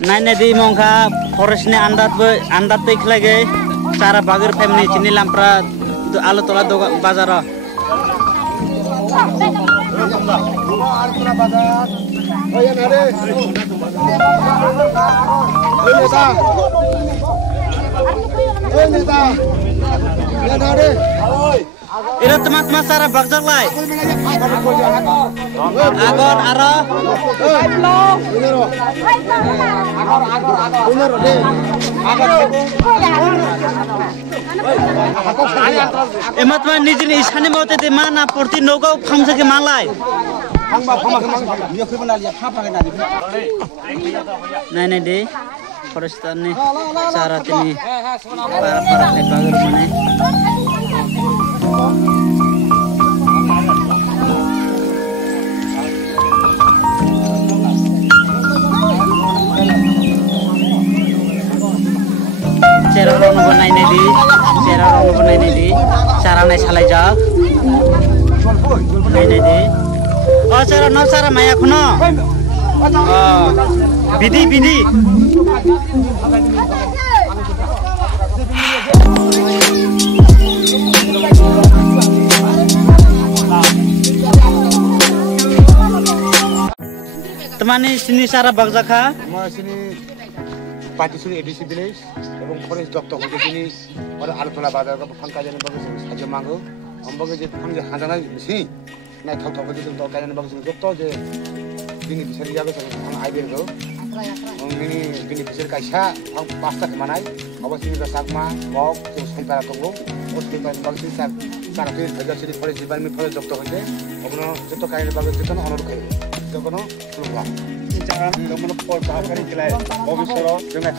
Naine di mongka forest ne andat te khlage cara bagar family chini lampra alu tola do bazar. Ira teman-teman cara bagjar lai. Agon ara. Emat man nijini isane mote te mana porti nogo phamsa ke malai. Nai de forestan ne cara tini para bagar mane. Cerorong बनाइने the सारा नै सालाइ जाक नाइने the सारा न सारा माया खुन बिदी temani sini सारा bagzaka म sini पार्टीसुरी एडिसी विलेज এবং फरेस्ट दप्तर होके sini और आलतला बाजार का फंका जाने बगे साजो मांगो हम बगे जे हम जे हाजाना छि ना थाउ थाउ जे तो काजने बगे जत्तो जे बिनि बिसरि जाबे हम आइबेर गो हम बिनि बिसरि काइसा हम पास्ता खमानाय अबसिनि द सागमा बक जो सैपारा दंगो ओ सैपारा बगे सारा फिर हजारसिनि फरेस्ट डिपार्टमेन्ट फरेस्ट दप्तर होके अपनो जत्तो काजने बगे जत्तो अनुरोध खाइ जकोनो programme cara teman pol bahkan kelai officer dengan